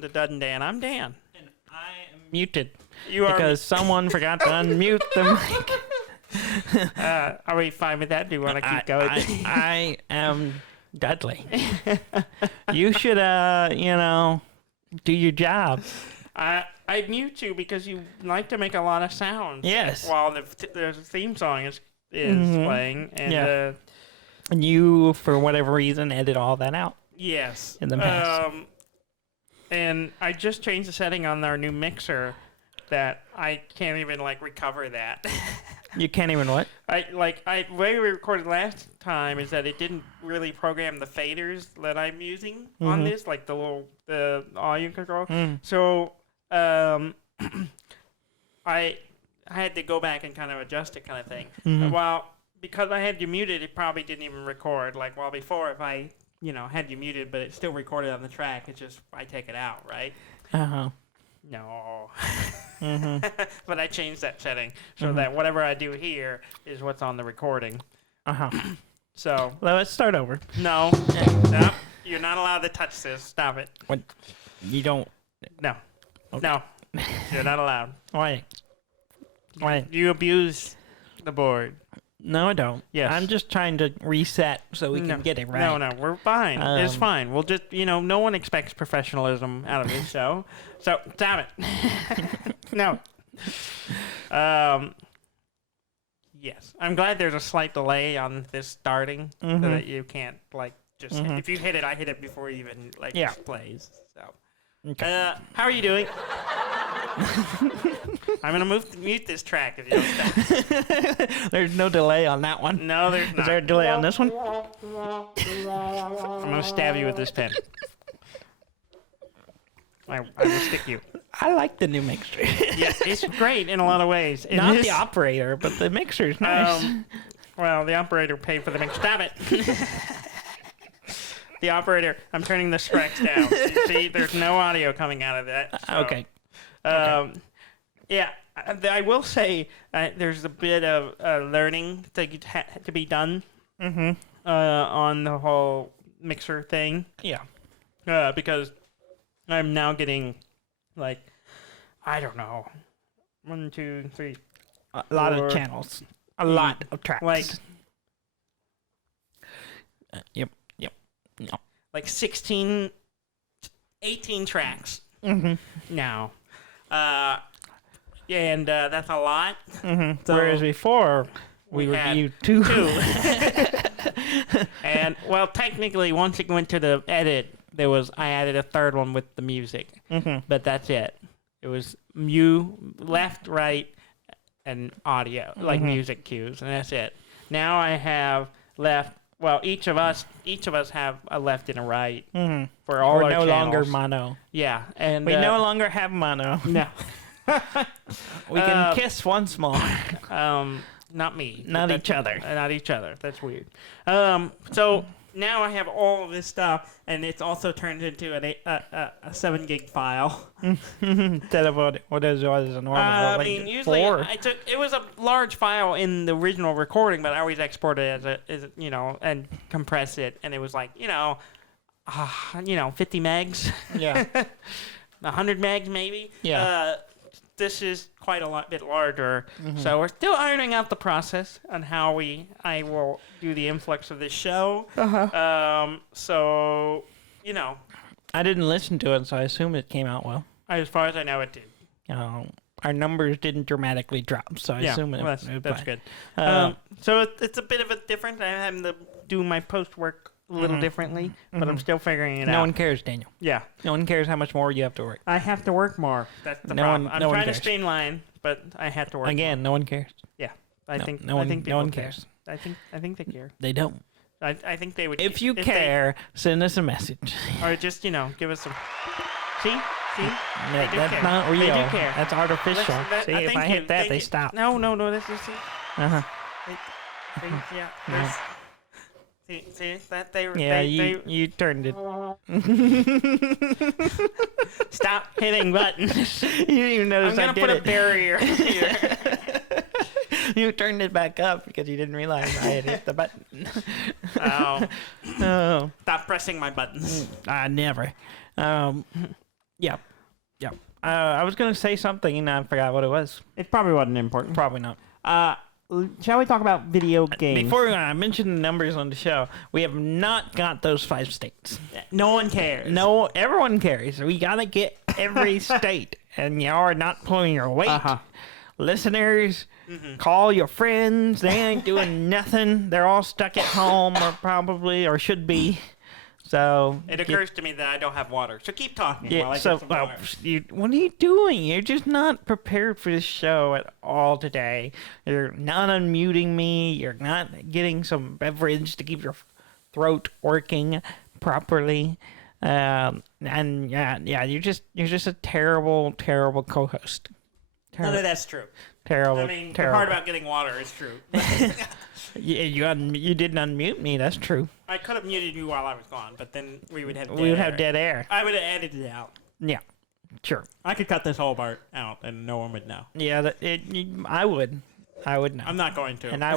welcome to Dud and Dan. I'm Dan. And I am muted. You are because someone forgot to unmute the mic. Are we fine with that? Do you want to keep going? I am Dudley. You should, do your job. I mute you because you like to make a lot of sounds. Yes. While the theme song is playing. And, and you, for whatever reason, edit all that out. Yes. In the past. And I just changed the setting on our new mixer that I can't even, recover that. You can't even what? The way we recorded last time is that it didn't really program the faders that I'm using on this, like the volume control. So I had to go back and kind of adjust it, kind of thing. Because I had you muted, it probably didn't even record. While before, if I had you muted, but it still recorded on the track, it's just I take it out, right? No. But I changed that setting so that whatever I do here is what's on the recording. So. Well, let's start over. No. No. You're not allowed to touch this. Stop it. What? You don't? No. Okay. No. You're not allowed. Why? Why? You abuse the board. No, I don't. Yes. I'm just trying to reset so we can get it right. No, we're fine. It's fine. We'll just, no one expects professionalism out of this show. So, stop it. No. Yes. I'm glad there's a slight delay on this starting so that you can't, just... If you hit it, I hit it before it even, plays. So. Okay. How are you doing? I'm going to mute this track if you don't stop. There's no delay on that one. No, there's not. Is there a delay on this one? I'm going to stab you with this pen. I will stick you. I like the new mixer. Yes, it's great in a lot of ways. Not the operator, but the mixer's nice. Well, the operator paid for the mix. Stop it. The operator, I'm turning the tracks down. See, there's no audio coming out of that. So. Okay. Yeah, I will say there's a bit of learning to be done on the whole mixer thing. Yeah. Because I'm now getting, I don't know, 1, 2, 3, a lot of channels. A lot of tracks. Yep. 16, 18 tracks now. And that's a lot. So, whereas before, we reviewed two. And, technically, once it went to the edit, I added a third one with the music. But that's it. It was left, right, and audio, music cues, and that's it. Now I have left. Well, each of us have a left and a right for all our channels. We're no longer mono. Yeah, and we no longer have mono. No, we can kiss once more. Not me. Not each other. Not each other. That's weird. So now I have all of this stuff, and it's also turned into a 7 gig file instead of what is a normal. Usually it was a large file in the original recording, but I always export it as and compress it, and it was 50 megs. Yeah. 100 megs maybe. Yeah. This is quite a bit larger, so we're still ironing out the process on how I will do the influx of this show. So, I didn't listen to it, so I assume it came out well. As far as I know, it did. Our numbers didn't dramatically drop, so I assume that's good. So it's a bit of a different. I'm having to do my post work a little differently, but I'm still figuring it out. No one cares, Daniel. Yeah. No one cares how much more you have to work. I have to work more. That's the problem. I'm trying to streamline, but I have to work more. No one cares. Yeah. I think no one care. cares. I think they care. They don't. I think they would. If you care, send us a message. Or just, give us some... See? That's care. not real. They do care. That's artificial. See, if I hit that, they stop. No, that's just... Yeah. See that they you turned it. Stop hitting buttons. You didn't even notice I did it. I'm gonna put a barrier here. You turned it back up because you didn't realize I had hit the button. Oh. Stop pressing my buttons. Never. Yeah. Yeah. I was going to say something and I forgot what it was. It probably wasn't important. Probably not. Shall we talk about video games? Before I mention the numbers on the show, we have not got those 5 states. No one cares. No, everyone cares. We got to get every state. And y'all are not pulling your weight. Listeners, call your friends. They ain't doing nothing. They're all stuck at home or should be. So it occurs to me that I don't have water. So keep talking while I get some what are you doing? You're just not prepared for this show at all today. You're not unmuting me. You're not getting some beverage to keep your throat working properly. And you're just a terrible co-host. None of that's true. Terrible. I mean, the part about getting water is true. You didn't unmute me. That's true. I could have muted you while I was gone, but then we would have dead air. I would have edited it out. Yeah, sure. I could cut this whole part out, and no one would know. Yeah, I would. I would know. I'm not going to. And I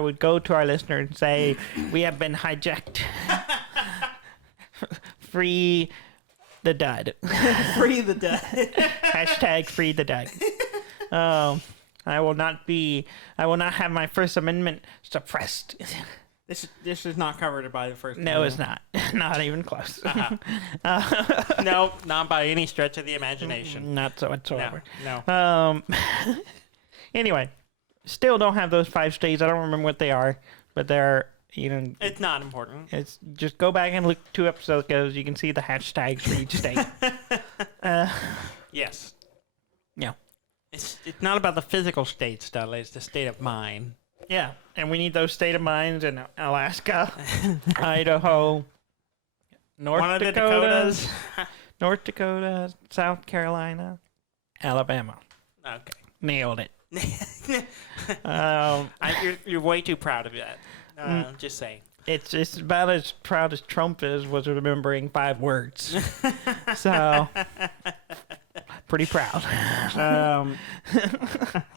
would go to our listener and say, we have been hijacked. Free the dud. Free the dud. Hashtag free the dud. I will not have my First Amendment suppressed. This is not covered by the First No, Amendment. it's not. Not even close. No, not by any stretch of the imagination. Not so whatsoever. No. Anyway, still don't have those 5 states. I don't remember what they are, but they're, it's not important. It's just go back and look 2 episodes ago. You can see the hashtags for each state. Yes. Yeah. It's not about the physical state, Dudley. It's the state of mind. Yeah, and we need those state of minds in Alaska, Idaho, North Dakota, North Dakota, South Carolina, Alabama. Okay. Nailed it. You're way too proud of that. Just saying. It's about as proud as Trump was remembering 5 words. So, pretty proud.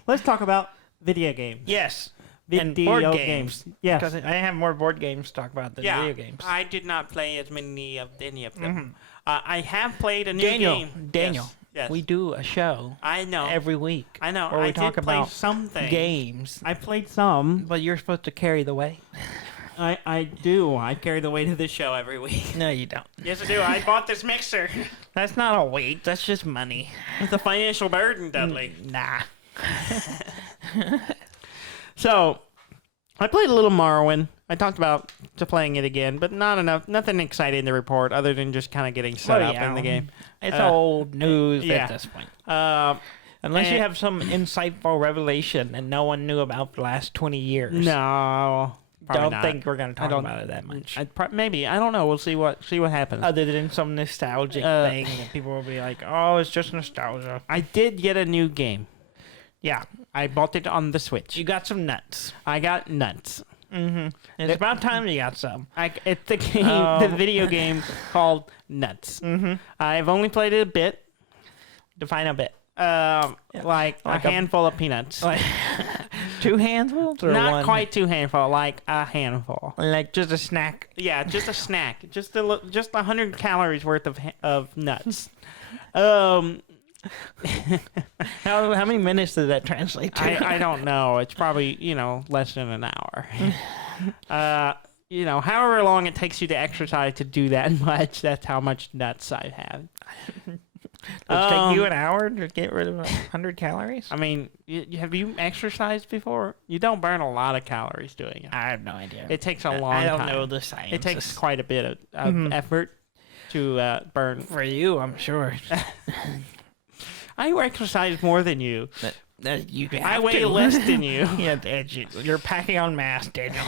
Let's talk about video games. Yes. And board games. Yes. Because I have more board games to talk about than video games. I did not play as many of any of them. I have played a new game. Daniel. Yes. We do a show. I know. Every week. I know. Where we talk about something. Games. I played some. But you're supposed to carry the weight. I do. I carry the weight of this show every week. No, you don't. Yes, I do. I bought this mixer. That's not a weight. That's just money. It's a financial burden, Dudley. Nah. So, I played a little Morrowind. I talked about playing it again, but not enough. Nothing exciting to report other than just kind of getting set up in the game. It's old news at this point. Unless you have some insightful revelation and no one knew about the last 20 years. No. Don't think we're going to talk about it that much. Maybe. I don't know. We'll see what happens. Other than some nostalgic thing that people will be like, oh, it's just nostalgia. I did get a new game. Yeah. I bought it on the Switch. You got some nuts. I got nuts. Mm-hmm. It's about time you got some. It's the game, the video game called Nuts. Mm-hmm. I've only played it a bit. Define a bit. Like a handful of peanuts. Like 2 handfuls or Not one? quite 2 handful, like a handful. Like just a snack. Yeah, just a snack. Just 100 calories worth of nuts. How many minutes did that translate to? I don't know. It's probably, less than an hour. However long it takes you to exercise to do that much, that's how much nuts I have. Does it take you an hour to get rid of 100 calories? I mean, have you exercised before? You don't burn a lot of calories doing it. I have no idea. It takes a long time. I don't know the science. It takes quite a bit of effort to burn. For you, I'm sure. I exercise more than you. I weigh to. less than you. Yeah, you're packing on mass, Daniel.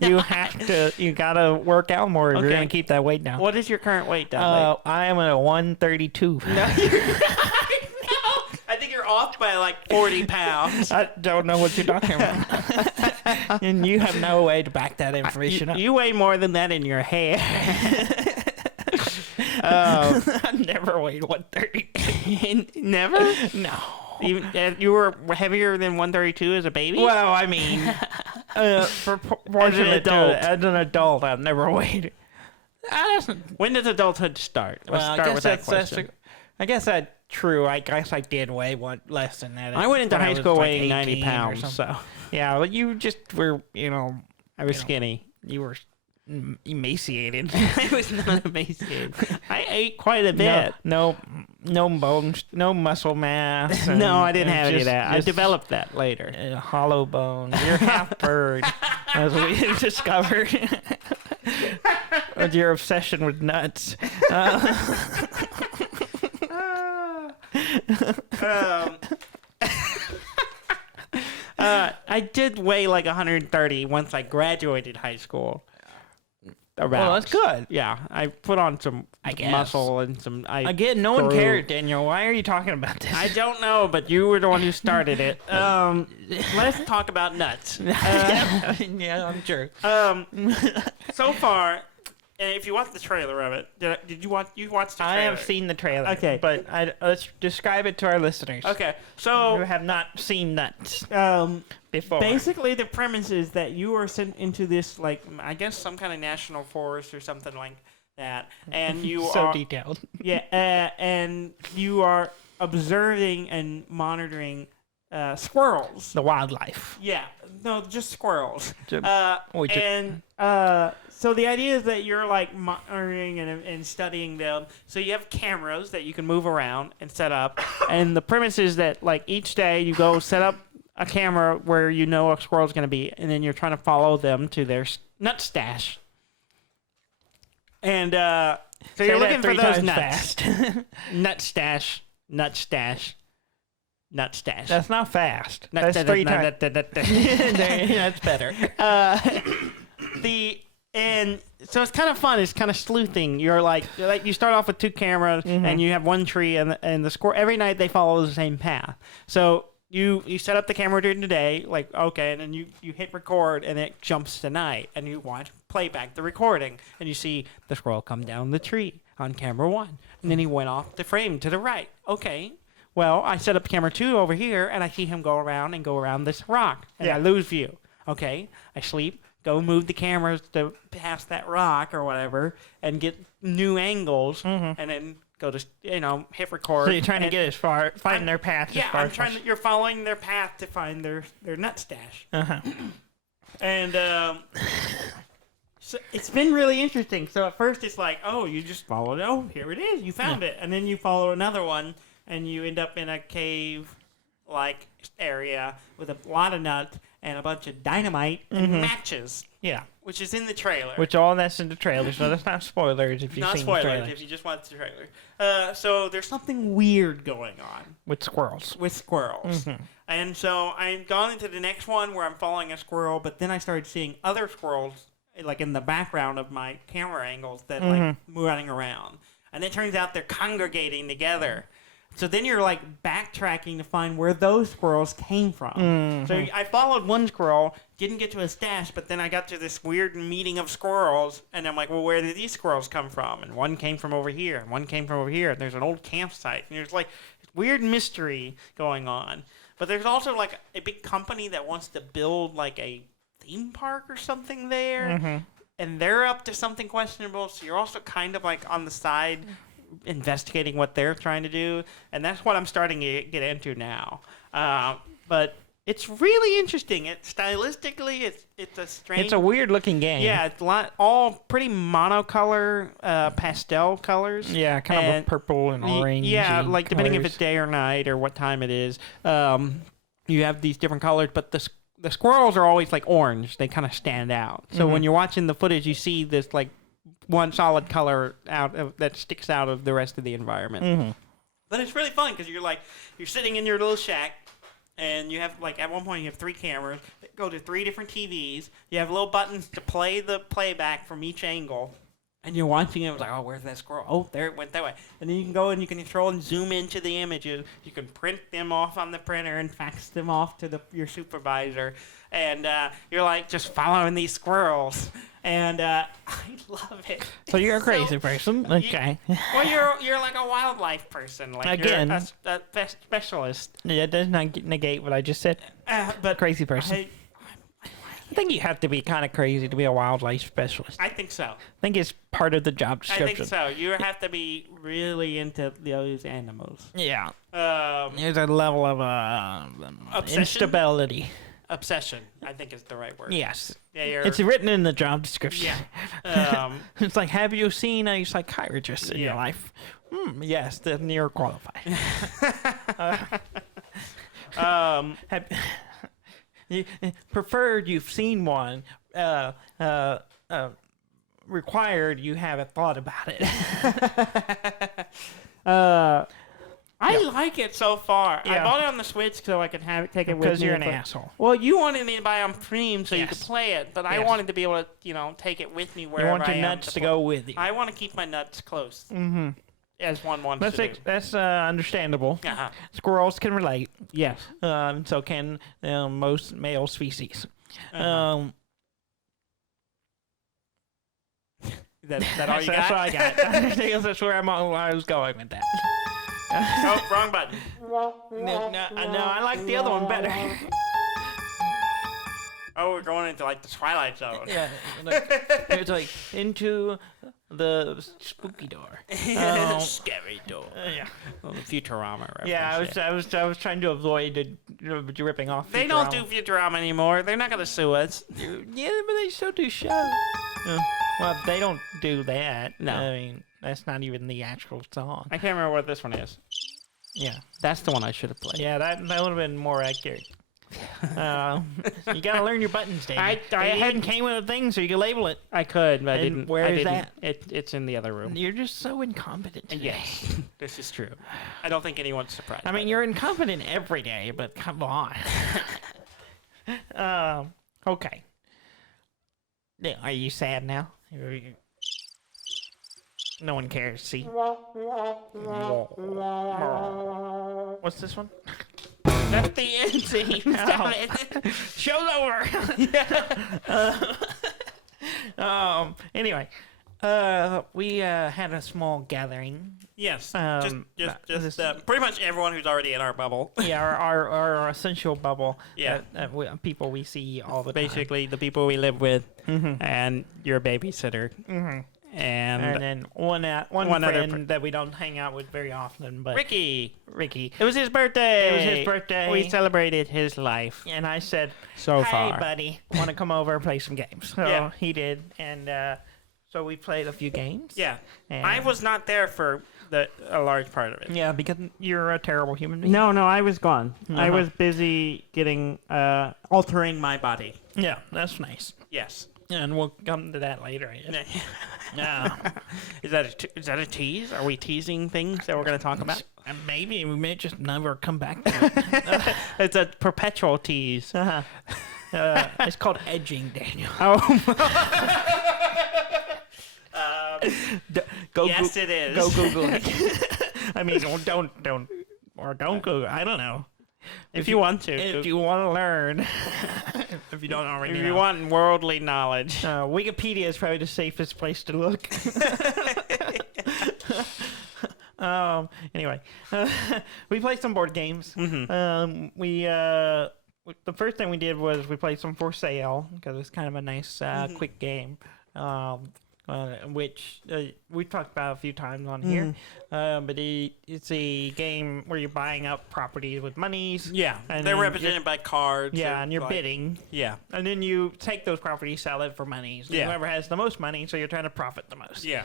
you have to. You gotta work out more if you're gonna keep that weight down. What is your current weight, Dudley? I am at 132. No, I think you're off by like 40 pounds. I don't know what you're talking about. And you have no way to back that information up. You weigh more than that in your hair. I never weighed 132. Never? No. You were heavier than 132 as a baby? Well, I mean, as an adult, I've never weighed When does adulthood start? Let's start with that question. I guess that's true. I guess I did weigh less than that. I went into high school like weighing 90 18 pounds, so yeah. Well, you just were, I was skinny. You were emaciated. I was not emaciated. I ate quite a bit. No bones, no muscle mass. No, I didn't have any of that. I developed that later. Hollow bone. You're half bird, as we discovered. With your obsession with nuts. I did weigh like 130 once I graduated high school. Well, that's good. Yeah, I put on some muscle and some. Again, no one cared, Daniel. Why are you talking about this? I don't know, but you were the one who started it. Let's talk about nuts. Yeah, I'm sure. So far, if you watched the trailer of it, did you watch? You watched the trailer? I have seen the trailer. Okay, but let's describe it to our listeners. Okay, so who have not seen nuts before. Basically, the premise is that you are sent into this, like, I guess, some kind of national forest or something like that, and you so are detailed. Yeah, and you are observing and monitoring squirrels. The wildlife. Yeah, no, just squirrels. So the idea is that you're like monitoring and studying them. So you have cameras that you can move around and set up. And the premise is that like each day you go set up a camera where you know a squirrel's going to be, and then you're trying to follow them to their nut stash. And so you're looking for those nuts. Fast. Nut stash, nut stash. Nut stash. That's not fast. That's 3 times. That's better. And so it's kind of fun. It's kind of sleuthing. You're like you start off with 2 cameras, and you have one tree, and the squirrel every night they follow the same path. So you set up the camera during the day, like okay, and then you hit record, and it jumps to night, and you play back the recording, and you see the squirrel come down the tree on camera 1, and then he went off the frame to the right. Okay. Well, I set up camera 2 over here, and I see him go around this rock, and I lose view. Okay, I sleep, go move the cameras to past that rock or whatever, and get new angles, and then go to hit record. So you're trying to find their path. Yeah, you're following their path to find their nut stash. And so it's been really interesting. So at first it's like, oh, you just followed it. Oh, here it is. You found it, and then you follow another one. And you end up in a cave-like area with a lot of nuts and a bunch of dynamite and matches. Yeah. Which is in the trailer. Which all that's in the trailer, so that's not spoilers if you've seen the trailer. Not spoilers if you just watch the trailer. So there's something weird going on. With squirrels. And so I've gone into the next one where I'm following a squirrel, but then I started seeing other squirrels like in the background of my camera angles that like running around. And it turns out they're congregating together. So then you're like backtracking to find where those squirrels came from. So I followed one squirrel, didn't get to a stash, but then I got to this weird meeting of squirrels, and I'm like, well, where did these squirrels come from? And one came from over here, and one came from over here, and there's an old campsite, and there's like weird mystery going on. But there's also like a big company that wants to build like a theme park or something there, and they're up to something questionable, so you're also kind of like on the side investigating what they're trying to do, and that's what I'm starting to get into now. But it's really interesting. Stylistically, it's a strange. It's a weird looking game. Yeah, it's all pretty monocolor, pastel colors. Yeah, kind of a purple and orange. Yeah, like depending if it's day or night or what time it is. You have these different colors, but the squirrels are always like orange. They kind of stand out. So when you're watching the footage, you see this like one solid color that sticks out of the rest of the environment. But it's really fun because you're sitting in your little shack, and you have like at one point you have 3 cameras that go to 3 different TVs. You have little buttons to play the playback from each angle, and you're watching it. It's like, oh, where's that squirrel? Oh, there it went that way. And then you can go and you can control and zoom into the images. You can print them off on the printer and fax them off to your supervisor. And you're like just following these squirrels. And I love it. So you're a crazy person, okay? Well, you're like a wildlife person, like again, you're a specialist. Yeah, it does not negate what I just said. But crazy person. I I think you have to be kind of crazy to be a wildlife specialist. I think so. I think it's part of the job I description. think so. You have to be really into those animals. Yeah. Um, There's a level of Obsession? instability. Obsession, I think, is the right word. Yes. Yeah, you're, It's written in the job description. yeah. It's like, have you seen a psychiatrist in your Yeah. life? Yes, then you're qualified. Have, preferred, you've seen one. Required, you haven't thought about it. I like it so far. I Yeah. bought it on the Switch so I could take it with me. Because you're an but- asshole. Well, you wanted me to buy on Stream so you Yes. could play it, but I Yes. wanted to be able to, take it with me You wherever want your I am. nuts to play. go with you. I want to keep my nuts close, as one wants That's to do. that's understandable. Uh-huh. Squirrels can relate. Yes. So can most male species. Uh-huh. Is that all you That's got? all I got. I think that's where I was going with that. Oh, wrong button. No, I like the other one better. Oh, we're going into like the Twilight Zone. Yeah, it's like into the spooky door. Scary door. Yeah, Well, the Futurama reference. yeah. I was trying to avoid ripping off. They don't Futurama. do Futurama anymore. They're not gonna sue us. Yeah, but they still do shows. Well, they don't do that. No. I mean, that's not even the actual song. I can't remember what this one is. Yeah, That's the one I should have played. yeah. That would have been more accurate. You gotta learn your buttons, Dave. I hadn't came with a thing so you can label it. I could, but I And didn't. where I is didn't. that? It's in the other room. You're just so incompetent today. Yes, this is true. I don't think anyone's surprised. I mean, you're incompetent every day, but come on. Okay. Yeah, are you sad now? No one cares. See. What's this one? that's the end scene. Damn it. Show's over. Anyway, we had a small gathering. Yes, this- just pretty much everyone who's already in our bubble. Yeah, our essential bubble. Yeah. People we see all the time. Basically, the people we live with, and your babysitter, And then one One friend other that we don't hang out with very often, but Ricky. Ricky. It was his birthday. It was his birthday. We celebrated his life And I said, so "Hey, far. buddy, want to come over and play some games?" So Yeah. he did, and so we played a few games. Yeah, And- I was not there for a large part of it. Yeah, because you're a terrible human being. No, I was gone. I Uh-huh. was busy altering my body. Yeah, that's nice. Yes. And we'll come to that later. I guess. Yeah. Is that a tease? Are we teasing things that we're going to talk about? And maybe we may just never come back to it. It's a perpetual tease. It's called edging, Daniel. Oh. Go Yes, it is. Go Google it. I mean, don't Google. I don't know. If you want to. If you want to learn, if you don't already If know. you want worldly knowledge. Wikipedia is probably the safest place to look. Anyway, we played some board games. The first thing we did was we played some For Sale because it's kind of a nice, quick game. Which we've talked about a few times on here. But it's a game where you're buying up properties with monies. Yeah, And they're then represented by cards. Yeah, and you're like- bidding. Yeah, And then you take those properties, sell it for money. So Yeah. whoever has the most money, so you're trying to profit the most. yeah.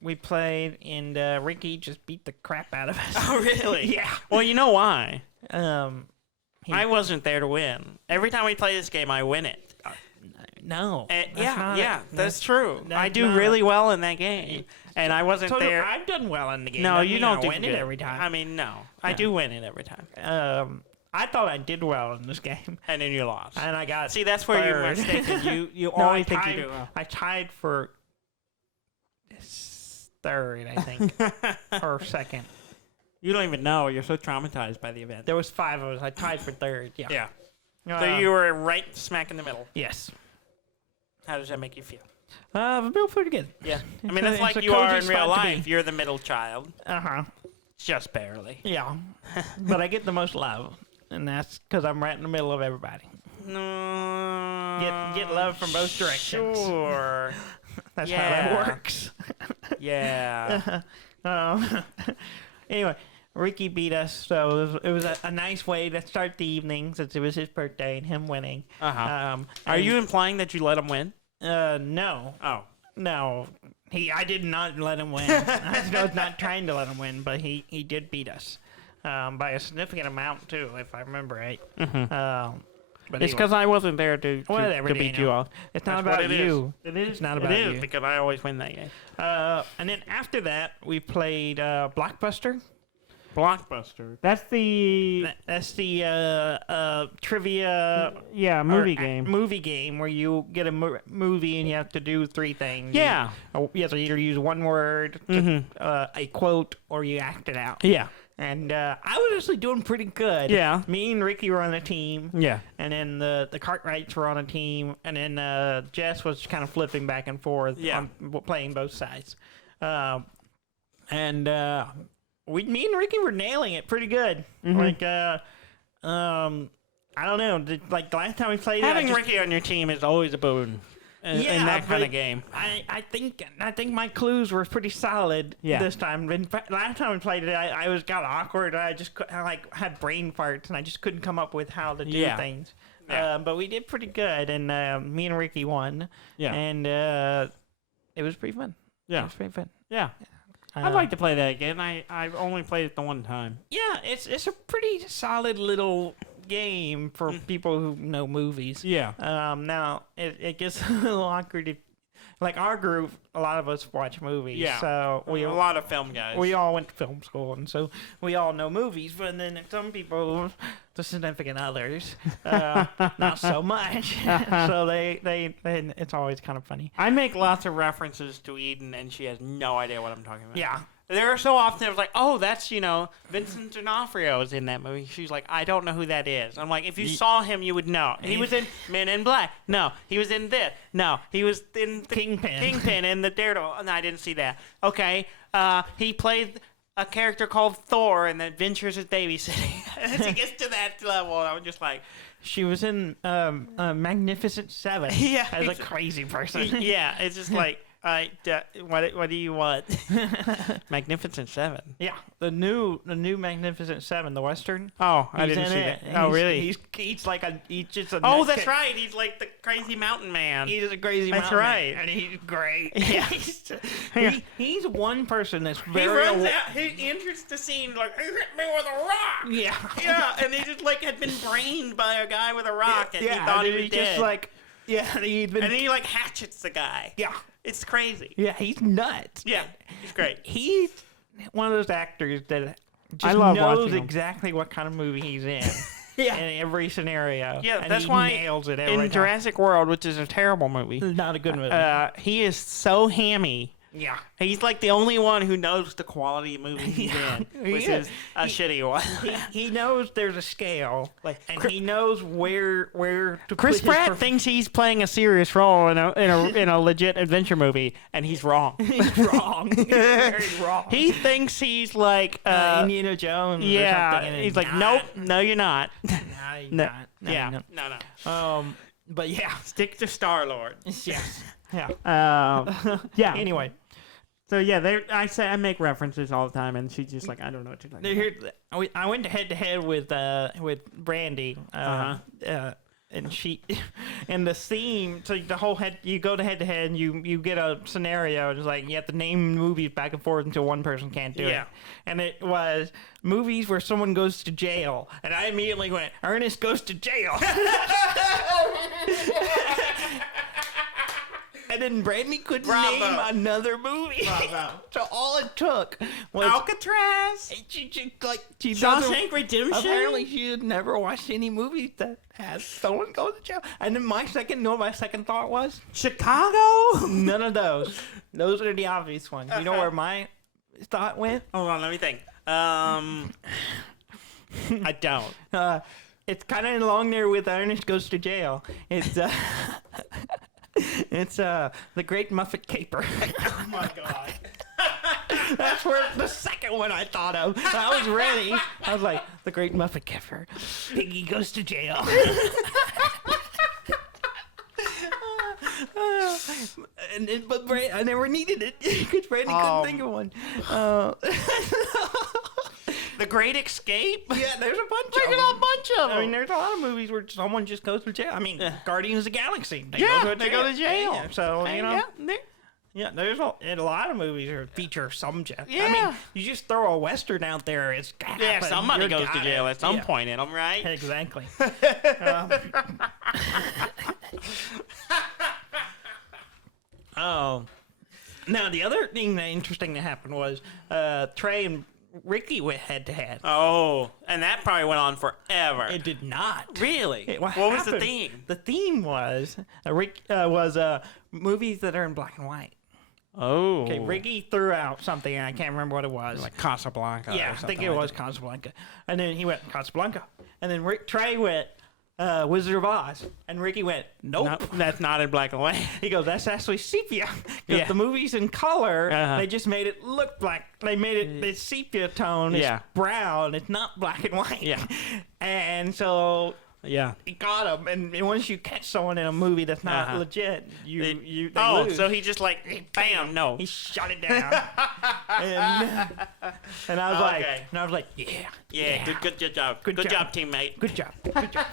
We played, and Ricky just beat the crap out of us. Oh, really? Yeah. Well, you know why? He- I wasn't there to win. Every time we play this game, I win it. No. And that's that's true. I that's do not- really well in that game, and I wasn't So there. I've done well in the game. No, Doesn't you mean don't I do win good it every time. I mean, no, I do win it every time, I thought I did well in this game, and then you lost. and I got See, that's where you're third. mistaken. You No, always think you do well. I tied for third, I think, or second. You don't even know. You're so traumatized by the event. There was 5 of us. I tied for third. Yeah. Yeah. So you were right smack in the middle. Yes. How does that make you feel? I feel pretty good. Yeah. I mean, It's that's a- like it's a you are cozy in real spot to be. life. You're the middle child. Uh huh. Just barely. Yeah. But I get the most love. and that's because I'm right in the middle of everybody. No. Get love from both directions. Sure. That's how that works. Yeah. Anyway, Ricky beat us, so it was a nice way to start the evening since it was his birthday and him winning. Are you implying that you let him win? No. Oh. No. I did not let him win. I was not trying to let him win, but he did beat us by a significant amount, too, if I remember right. Mm-hmm. But it's because I wasn't there to beat you off. It's not about you. It is. It's not about you. Because I always win that game. And then after that, we played Blockbuster. Blockbuster. That's the trivia. Yeah, movie game. Movie game where you get a movie and you have to do 3 things. Yeah. You have to either use one word, a quote, or you act it out. Yeah. And I was actually doing pretty good. Yeah. Me and Ricky were on a team. Yeah. And then the Cartwrights were on a team. And then Jess was kind of flipping back and forth. Yeah. Playing both sides. Me and Ricky were nailing it pretty good. Mm-hmm. Like, I don't know. Like, the last time we played Having Ricky on your team is always a boon in that kind of game. I think my clues were pretty solid this time. In fact, last time we played it, I got awkward. I had brain farts, and I just couldn't come up with how to do things. Yeah. But we did pretty good, and me and Ricky won. Yeah. And it was pretty fun. Yeah. It was pretty fun. Yeah. I'd like to play that again. I've only played it the one time. Yeah, it's a pretty solid little game for people who know movies. Yeah. Now it gets a little awkward if, like, our group, a lot of us watch movies. Yeah. So a lot of film guys. We all went to film school, and so we all know movies. But then some people, the significant others, not so much. So they it's always kind of funny. I make lots of references to Eden, and she has no idea what I'm talking about. Yeah. There are so often it was like, oh, that's, Vincent D'Onofrio is in that movie. She's like, I don't know who that is. I'm like, if you saw him, you would know. He was in Men in Black. No. He was in this. No. He was in Kingpin and the Daredevil. No, I didn't see that. Okay. He played a character called Thor in the Adventures of Babysitting. As he gets to that level, I'm just like... She was in Magnificent Seven as a crazy person. Yeah, it's just like... what do you want? Magnificent Seven. Yeah, the new Magnificent Seven, the Western. Oh, I didn't see that. Oh, really? He's just a. Oh, that's right. He's like the crazy mountain man. He's a crazy mountain man. That's right. And he's great. Yeah. He's one person that's very. He runs out. He enters the scene like, he hit me with a rock. Yeah. Yeah, and he just like had been brained by a guy with a rock, and he thought he was dead. Just like, yeah, and he like hatchets the guy. Yeah. It's crazy. Yeah, he's nuts. Yeah, he's great. He's one of those actors that just knows exactly what kind of movie he's in. In every scenario. Yeah, and that's he why nails it every time. Jurassic World, which is a terrible movie. Not a good movie. He is so hammy. Yeah. He's like the only one who knows the quality of movie he's in, which is a shitty one. He knows there's a scale, and he knows where to Chris put Pratt thinks he's playing a serious role in a legit adventure movie, and he's wrong. He's wrong. He's very wrong. He thinks he's like Indiana Jones. Yeah. Or something, He's like, nope, no, you're not. No, you're not. No, yeah. No. But yeah, stick to Star-Lord. Yes. Yeah. Yeah. Anyway. So yeah, I make references all the time, and she's just like, I don't know what you're talking about. I went head to head with Brandy, and she, and the theme. So the whole you go to head, and you get a scenario. And it's like you have to name movies back and forth until one person can't do it. And it was movies where someone goes to jail, and I immediately went, Ernest Goes to Jail. And then Brandy couldn't name another movie. Bravo. So all it took was Alcatraz. She Shawshank Redemption. Apparently, she had never watched any movies that has someone go to jail. And then my second thought was Chicago. None of those. Those are the obvious ones. You know where my thought went? Hold on, let me think. I don't. It's kind of along there with Ernest Goes to Jail. It's It's The Great Muppet Caper. Oh my god. That's where the second one I thought of. I was ready. I was like, The Great Muppet Caper. Piggy goes to jail. But I never needed it because Brandy couldn't think of one. The Great Escape? Yeah, there's a bunch There's of them. a bunch of them. I mean, there's a lot of movies where someone just goes to jail. I mean, Guardians of the Galaxy. They go to jail. Yeah, so, you know. Yeah, There's a lot of movies that feature some jail. Yeah. I mean, you just throw a Western out there, it's got to happen. somebody You goes to got jail it. at some Yeah. point in them, right? Exactly. Oh. Now, the other thing that interesting that happened was Trey and Ricky went head to head. Oh, and that probably went on forever. It did not. Really? What was the happened- theme? The theme was movies that are in black and white. Oh. Okay, Ricky threw out something, and I can't remember what it was. Like Casablanca. Yeah, or I think something it like was that. Casablanca. And then he went Casablanca. And then Trey went Wizard of Oz. And Ricky went, nope. No, that's not in black and white. He goes, that's actually sepia. Because Yeah. the movie's in color, Uh-huh. they just made it look black. They made it the sepia tone. It's Yeah. brown. It's not black and white. Yeah. And so Yeah. he got him. And once you catch someone in a movie that's not Uh-huh. legit, they Oh, lose. so he just like, bam, no. He shut it down. and I was Okay. like, yeah. Yeah, good job. Good Good job. job, teammate. Good job. Good job.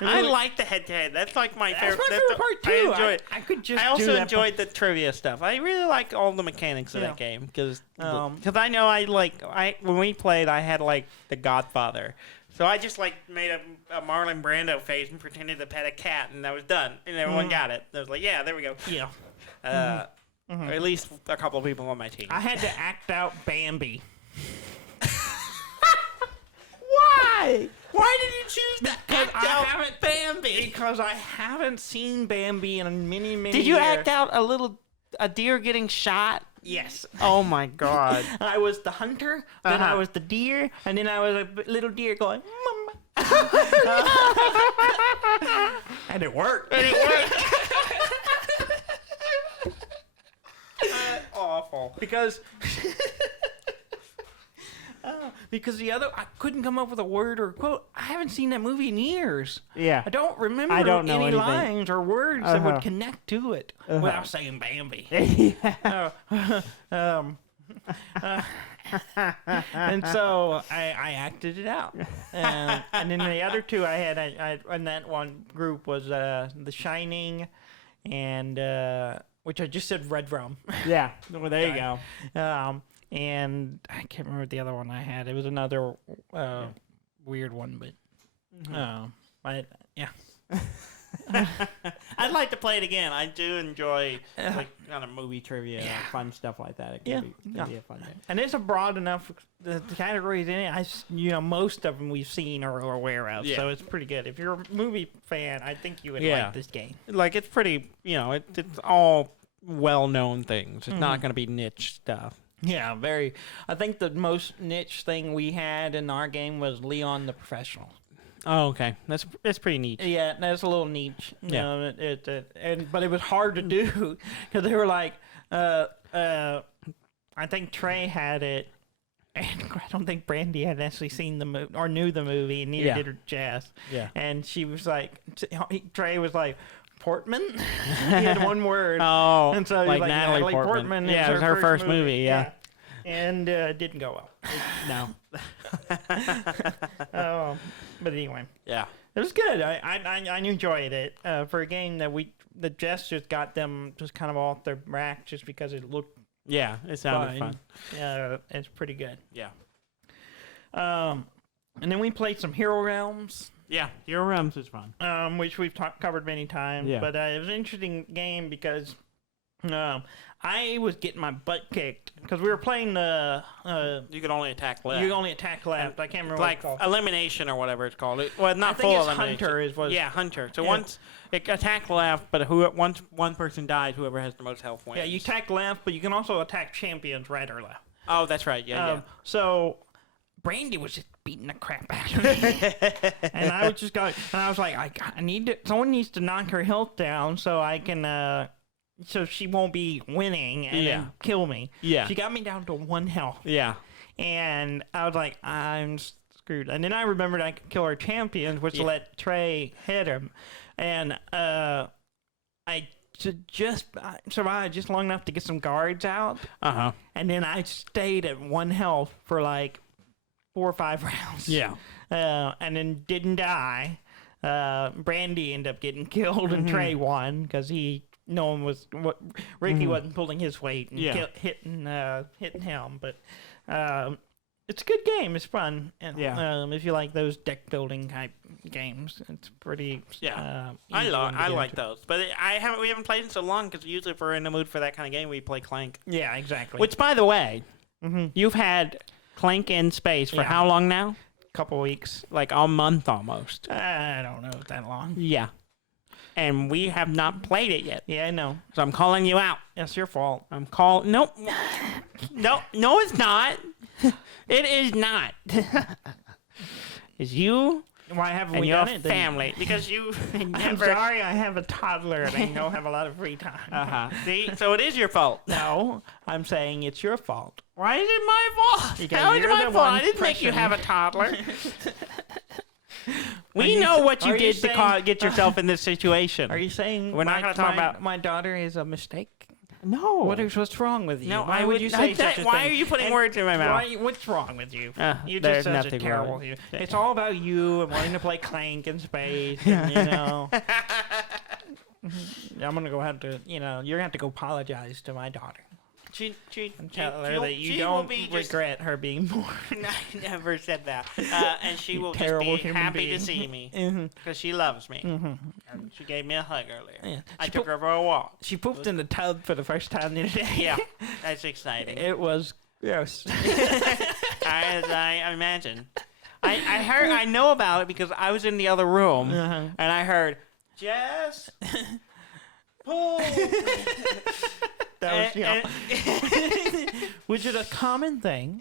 I like the head-to-head. That's like my That's favorite. my favorite part too. I enjoy it. I could just. I also do that enjoyed the trivia stuff. I really like all the mechanics of Yeah. that game because Um, I know when we played, I had like the Godfather, so I just like made a Marlon Brando face and pretended to pet a cat, and that was done, and everyone got it. I was like, yeah, there we go. Yeah. Or at least a couple of people on my team. I had to act out Bambi. Why? Why did you choose to act I out haven't- Bambi? Because I haven't seen Bambi in many Did you years. act out a deer getting shot? Yes. Oh my god. I was the hunter, then I Uh-huh. was the deer, and then I was a little deer going, Mama. And it worked. Awful. Because the other, I couldn't come up with a word or a quote. I haven't seen that movie in years. Yeah. I don't remember I don't know any anything. lines or words that would connect to it without saying Bambi. And so I acted it out. And then the other two I had in that one group was The Shining and which I just said Red Rum. Yeah. Well, there you go. And I can't remember the other one I had. It was another weird one, but yeah. I'd like to play it again. I do enjoy like kind of movie trivia, and fun stuff like that. It could be a fun game. And it's a broad enough the categories in it. Most of them we've seen or are aware of, Yeah. so it's pretty good. If you're a movie fan, I think you would Yeah. like this game. Like it's pretty, it's all well-known things. It's not going to be niche stuff. Yeah, very. I think the most niche thing we had in our game was Leon the Professional. Oh, okay. That's pretty neat. Yeah, that's a little niche. Yeah. But it was hard to do because they were like, I think Trey had it, and I don't think Brandy had actually seen the movie or knew the movie, and neither Yeah. did her Jess. Yeah. And she was like, Trey was like, Portman? He had one word. Oh, And so he like was Natalie Portman. is Yeah, it was her first movie. Yeah. And it didn't go well. No. But anyway. Yeah. It was good. I enjoyed it for a game that the Jess just got them just kind of off their rack just because it looked Yeah, it sounded fun. It's pretty good. Yeah. And then we played some Hero Realms, Yeah, Hero Realms is fun. which we've covered many times. Yeah. But it was an interesting game because I was getting my butt kicked because we were playing the. You can only attack left. You only attack left. I can't remember like what it's called. elimination or whatever it's called. Well, not I think full it's elimination. Hunter is what. Yeah, Hunter. So Yeah. once it attack left, but once one person dies, whoever has the most health wins. Yeah, you attack left, but you can also attack champions right or left. Oh, that's right. Yeah, So Brandy was just beating the crap out of me, and I was just going. And I was like, I need to. Someone needs to knock her health down so I can, so she won't be winning and then kill me. Yeah. She got me down to 1 health. Yeah. And I was like, I'm screwed. And then I remembered I could kill our champions, which let Trey hit him. And I just survived just long enough to get some guards out. Uh-huh. And then I stayed at 1 health for like 4 or 5 rounds. Yeah. And then didn't die. Brandy ended up getting killed and Trey won because Ricky wasn't pulling his weight and hitting him. But it's a good game. It's fun. And, if you like those deck building type games, it's pretty. Yeah, I like those. But we haven't played in so long because usually if we're in the mood for that kind of game, we play Clank. Yeah, exactly. Which, by the way, you've had Clank in space for how long now? Couple weeks. Like a month almost. I don't know that long. Yeah. And we have not played it yet. Yeah, I know. So I'm calling you out. It's your fault. Nope. No, it's not. It is not. It's you Why haven't and we your done it? family. Because you I'm never... sorry, I have a toddler and I don't have a lot of free time. Uh-huh. See? So it is your fault. No, I'm saying it's your fault. Why is it my fault? Because How is it you're my the fault? one I didn't make you pressuring. have a toddler. We know what you did to get yourself in this situation. Are you saying We're not going to talk about... my daughter is a mistake? No. What's wrong with you? No, why would you say such a thing? Why are you putting words in my mouth? What's wrong with you? You're there's just such a nothing terrible wrong. human. It's all about you and wanting to play Clank in space. And, you know, I'm gonna go have to. You're gonna have to go apologize to my daughter. Tell her that you don't regret her being born. I never said that. And she will just be happy to see me because she loves me. And she gave me a hug earlier. Yeah. I took her for a walk. She pooped in the tub for the first time the other day. Yeah, that's exciting. It was gross. I imagine. I know about it because I was in the other room and I heard Jess poop. That was, which is a common thing.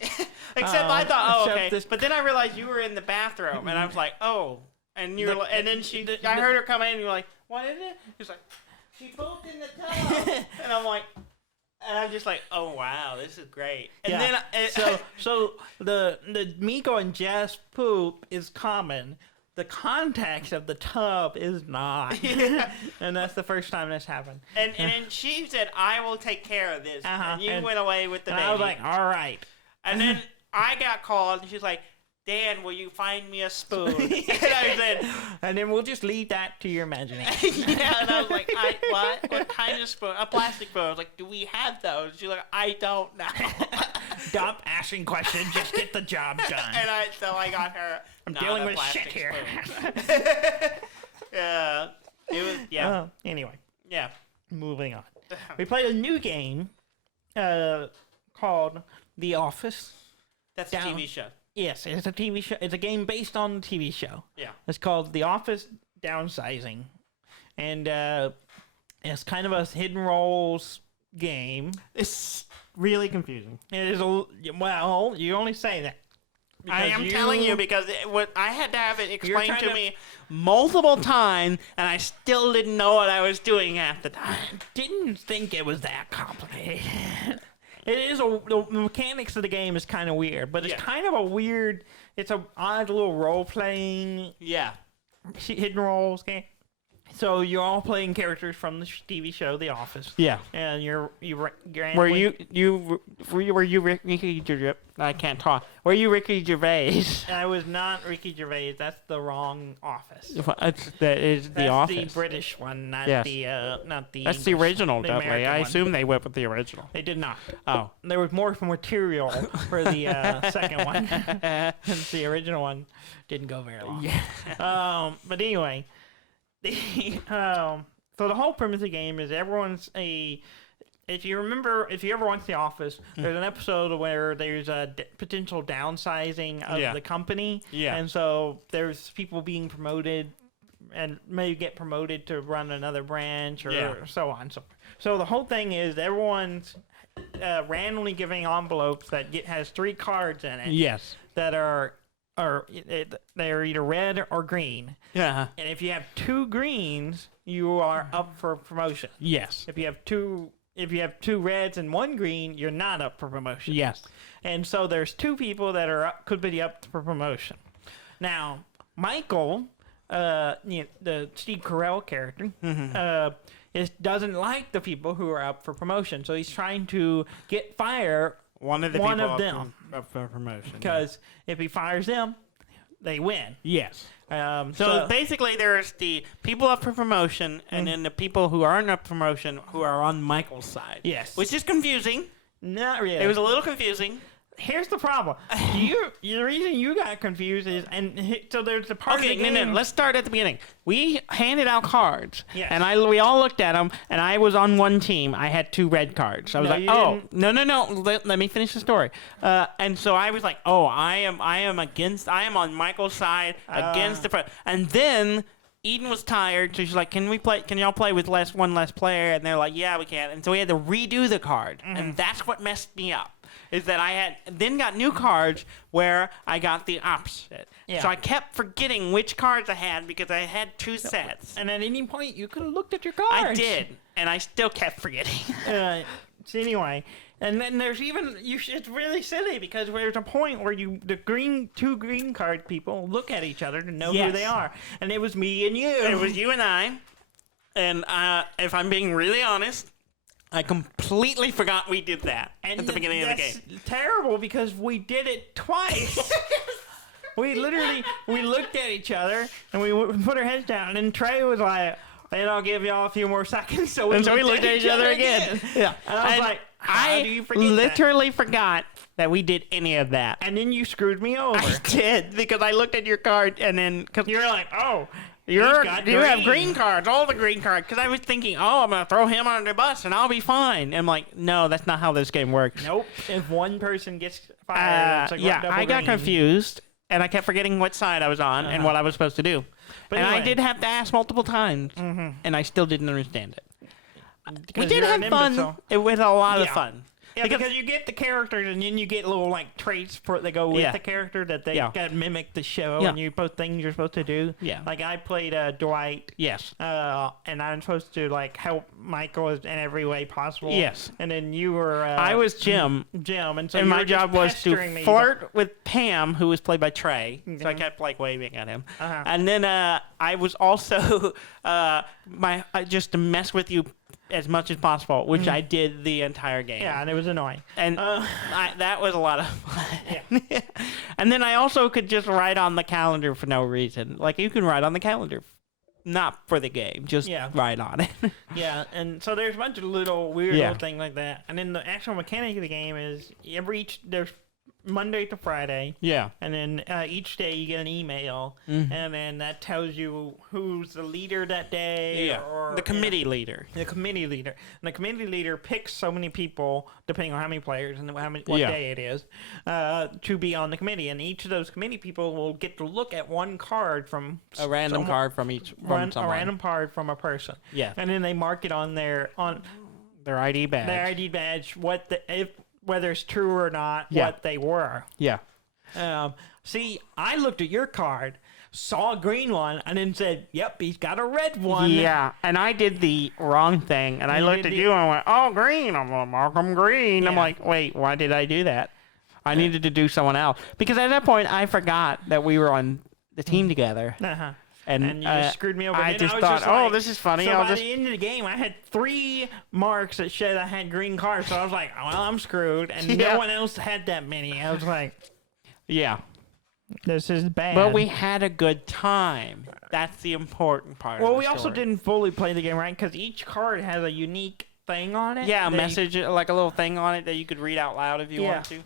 Except I thought, okay. But then I realized you were in the bathroom, and I was like, oh. And you're like, and then I heard her come in, and you're like, what is it? She's like, she pooped in the tub. And I'm like, and I'm just like, oh wow, this is great. And then so the Miko and Jess poop is common. The context of the tub is not. And that's the first time this happened. And then she said, I will take care of this. And you went away with the baby. I was like, all right. And then I got called, and she's like, Dan, will you find me a spoon? And I said... And then we'll just leave that to your imagination. Yeah, and I was like, what? What kind of spoon? A plastic spoon. I was like, do we have those? She's like, I don't know. Stop asking questions. Just get the job done. And so I got her. I'm dealing with shit here. Yeah. It was, yeah. Anyway. Yeah. Moving on. We played a new game called The Office. That's a TV show. Yes, it's a TV show. It's a game based on the TV show. Yeah. It's called The Office Downsizing. And it's kind of a hidden roles game. It's really confusing. It is well, you only say that. I am telling you because I had to have it explained to me multiple times, and I still didn't know what I was doing half the time. Didn't think it was that complicated. It is the mechanics of the game is kind of weird, but it's kind of a weird. It's a odd little role playing. Yeah. Hidden roles game. So you're all playing characters from the TV show The Office. Yeah. And were you Ricky Gervais? I can't talk. Were you Ricky Gervais? I was not Ricky Gervais. That's the wrong Office. That is The Office. That's the British one, not the not the. That's English, the original, the Dudley. I assume they went with the original. They did not. Oh. There was more material for the second one. Since the original one didn't go very long. Yeah. But anyway. So the whole premise of the game is if you ever watched The Office, there's an episode where there's a potential downsizing of the company. Yeah. And so there's people being promoted and maybe get promoted to run another branch or so on. So the whole thing is everyone's randomly giving envelopes that has 3 cards in it. Yes. That are they're either red or green. Yeah. And if you have 2 greens, you are up for promotion. Yes. If you have two reds and 1 green, you're not up for promotion. Yes. And so there's 2 people that could be up for promotion. Now, Michael, the Steve Carell character, doesn't like the people who are up for promotion. So he's trying to fire one of them up for promotion. Because if he fires them, they win. Yes. So basically, there's the people up for promotion, and then the people who aren't up for promotion who are on Michael's side. Yes. Which is confusing. Not really. It was a little confusing. Here's the problem. The reason you got confused is, so there's the part of the game. No. Let's start at the beginning. We handed out cards, Yes. and we all looked at them, and I was on one team. I had 2 red cards. I was No, like, you oh, didn't. no. Let me finish the story. And so I was like, oh, I am on Michael's side against and then Eden was tired, so she's like, can y'all play with one less player? And they're like, yeah, we can. And so we had to redo the card, and that's what messed me up. Is that I had then got new cards where I got the opposite. Yeah. So I kept forgetting which cards I had because I had 2 sets. And at any point, you could have looked at your cards. I did, and I still kept forgetting. So anyway, and then there's even it's really silly because there's a point where the 2 green card people look at each other to know who they are, and it was me and you. It was you and I, and if I'm being really honest, I completely forgot we did that at the beginning of the game. That's terrible because we did it twice. We looked at each other and we put our heads down, and Trey was like, and I'll give y'all a few more seconds. So we looked at each other again. Yeah. And I was like, how do you forget that? Literally forgot that we did any of that. And then you screwed me over. I did, because I looked at your card and then... Cause You're like, oh, you have green cards, all the green cards. Because I was thinking, oh, I'm going to throw him under the bus and I'll be fine. And I'm like, no, that's not how this game works. Nope. If one person gets fired, it's like double I got green. confused. And I kept forgetting what side I was on and what I was supposed to do. But and anyway. I did have to ask multiple times, and I still didn't understand it. We Because did you're have an fun. imbecile. It was a lot of Yeah. fun. Yeah, because you get the characters, and then you get little traits that go with Yeah. the character that they Yeah. gotta mimic the show, Yeah. and you both things you're supposed to do. Yeah. Like I played Dwight. Yes. And I'm supposed to help Michael in every way possible. Yes. And then you were. I was Jim. Jim, and so And you my were just job was pestering to me, flirt with Pam, who was played by Trey. So I kept waving at him. Uh-huh. And then I was also just to mess with you as much as possible, which I did the entire game. Yeah, and it was annoying. And that was a lot of fun. Yeah. And then I also could just write on the calendar for no reason. Like, you can write on the calendar, not for the game, just write on it. Yeah, and so there's a bunch of little weird Yeah. little things like that. And then the actual mechanic of the game is there's Monday to Friday. Yeah. And then each day you get an email, and then that tells you who's the leader that day. Yeah. Or, The committee leader. The committee leader. And the committee leader picks so many people, depending on how many players and what day it is, to be on the committee. And each of those committee people will get to look at one card from A random card from someone. a random card from a person. Yeah. And then they mark it on their ID badge. their ID badge, whether it's true or not, Yeah. what they were. Yeah. See, I looked at your card, saw a green one, and then said, yep, he's got a red one. Yeah, and I did the wrong thing, and I You looked did at you and I went, oh, green. I'm going to mark them green. I'm Yeah. like, wait, why did I do that? I needed to do someone else. Because at that point, I forgot that we were on the team together. Uh-huh. And And you just screwed me over. I And just was thought, like- this is funny. So I'll by just... the end of the game, I had 3 marks that showed I had green cards. So I was like, well, I'm screwed. And Yeah. no one else had that many. I was like, Yeah. this is bad. But we had a good time. That's the important part. Well, of the we also story. didn't fully play the game, right? Because each card has a unique thing on it. Yeah, a that you- message, like a little thing on it that you could read out loud if you Yeah. wanted to.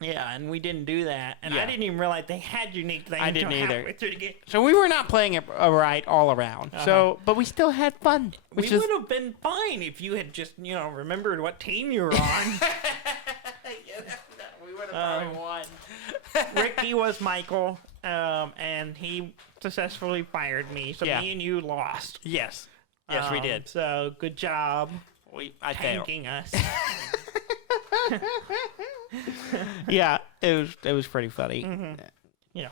Yeah, and we didn't do that. And Yeah. I didn't even realize they had unique things. I didn't until either. halfway through the game. So we were not playing it right all around. So, but we still had fun. We Which is would have been fine if you had just, remembered what team you were on. we would have probably won. Ricky was Michael, and he successfully fired me. So Yeah. me and you lost. Yes. Yes, we did. So good job I failed. tanking us. Yeah, it was pretty funny. Yeah.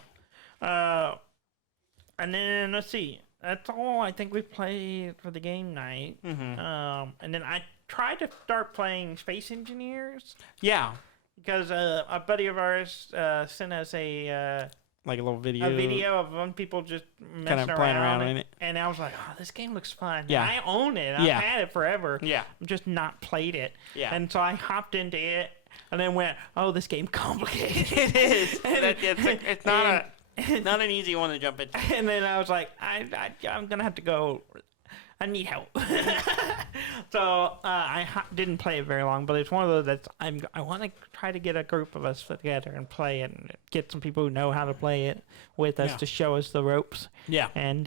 And then let's see. That's all I think we played for the game night. And then I tried to start playing Space Engineers. Yeah. Because a buddy of ours sent us a Like a video of one people just messing kind of playing around in it. And I was like, oh, this game looks fun. Yeah. And I own it. Yeah. I've had it forever. Yeah. I've just not played it. Yeah. And so I hopped into it and then went, oh, this game complicated. It is. It's not an easy one to jump into. And then I was like, I'm going to have to go. I need help. So I didn't play it very long, but it's one of those that I want to try to get a group of us together and play it and get some people who know how to play it with us to show us the ropes. Yeah. And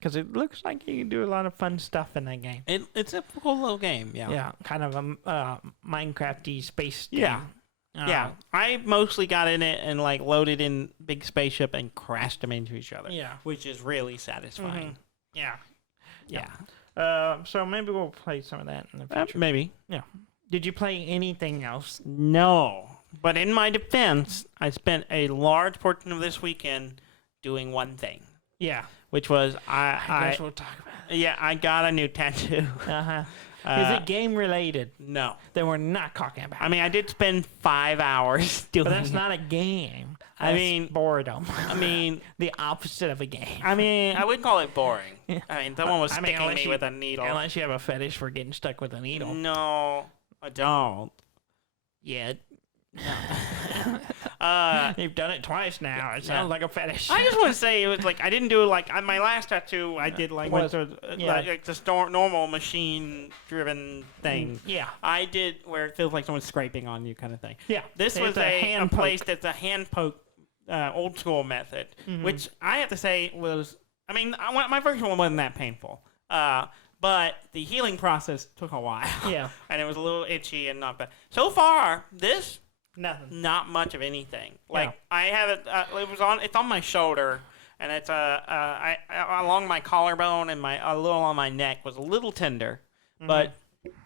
because it looks like you can do a lot of fun stuff in that game. It's a cool little game. Yeah. Yeah, kind of a Minecraft-y space game. Yeah. Yeah, I mostly got in it and like loaded in big spaceship and crashed them into each other. Yeah. Which is really satisfying. Yeah. Yeah. So maybe we'll play some of that in the future. Maybe. Yeah. Did you play anything else? No. But in my defense, I spent a large portion of this weekend doing one thing. Yeah. Which was I guess we'll talk about it. Yeah, I got a new tattoo. Uh-huh. Is it game related? No. Then we're not talking about it. I mean, I did spend 5 hours doing But that's it. not a game. I That's mean, boredom. I mean, the opposite of a game. I wouldn't call it boring. I mean, someone was sticking unless me you- with a needle. Unless you have a fetish for getting stuck with a needle. No, I don't. Yeah. Uh, You've done it twice now. It sounds like a fetish. I just want to say it was like I didn't do like my last tattoo. I did like Was- like the normal machine-driven thing. Yeah. I did where it feels like someone's scraping on you, kind of thing. Yeah. This It's was a a hand place poke. that's a hand poke, old school method, which I have to say was. I mean, my first one wasn't that painful. But the healing process took a while. Yeah. And it was a little itchy and not bad. So far, this. Nothing. Not much of anything. Like I have it. It's on my shoulder, and it's along my collarbone and a little on my neck was a little tender, but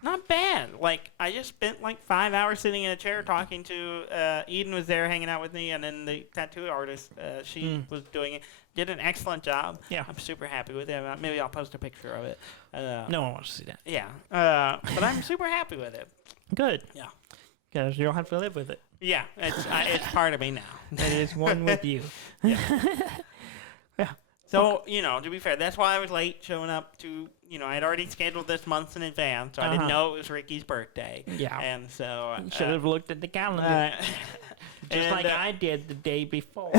not bad. Like I just spent like 5 hours sitting in a chair talking to Eden was there hanging out with me, and then the tattoo artist she was doing it. Did an excellent job. Yeah. I'm super happy with it. Maybe I'll post a picture of it. No one wants to see that. Yeah. But I'm super happy with it. Good. Yeah. Because you don't have to live with it. Yeah. It's part of me now. It is one with you. Yeah. Yeah. So, to be fair, that's why I was late showing up to, I had already scheduled this months in advance, so I didn't know it was Ricky's birthday. Yeah. And so... Should have looked at the calendar. Just like I did the day before.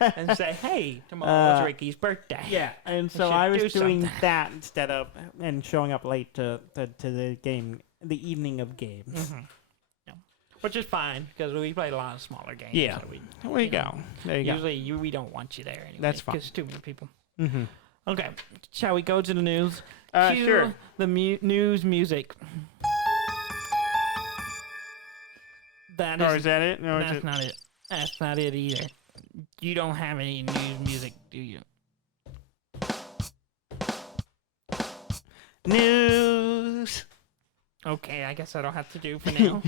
And say, hey, tomorrow's Ricky's birthday. Yeah, and so I was doing that instead of... And showing up late to the game, the evening of games. Mm-hmm. Which is fine, because we played a lot of smaller games. Yeah. So There you go. There you go. Usually we don't want you there anyway. That's fine. Because too many people. Mm-hmm. Okay. Shall we go to the news? Cue Sure. the news music. Is that it? No, That's not it. That's not it either. You don't have any news music, do you? News. Okay, I guess I don't have to do for now.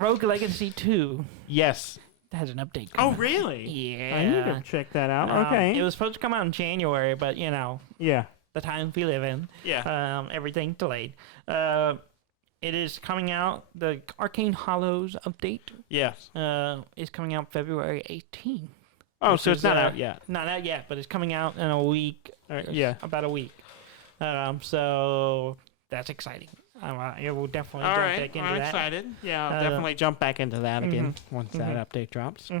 Rogue Legacy 2 Yes. has an update Oh, coming. really? Yeah. I need to check that out. Okay. It was supposed to come out in January, but, Yeah. the times we live in, Yeah. everything delayed. It is coming out, the Arcane Hollows update Yes. is coming out February 18th. Oh, so it's not out yet. Not out yet, but it's coming out in a week. Yeah. About a week. So that's exciting. I will definitely All jump right. back into I'm that. excited. Yeah, I'll definitely jump back into that again once that update drops. They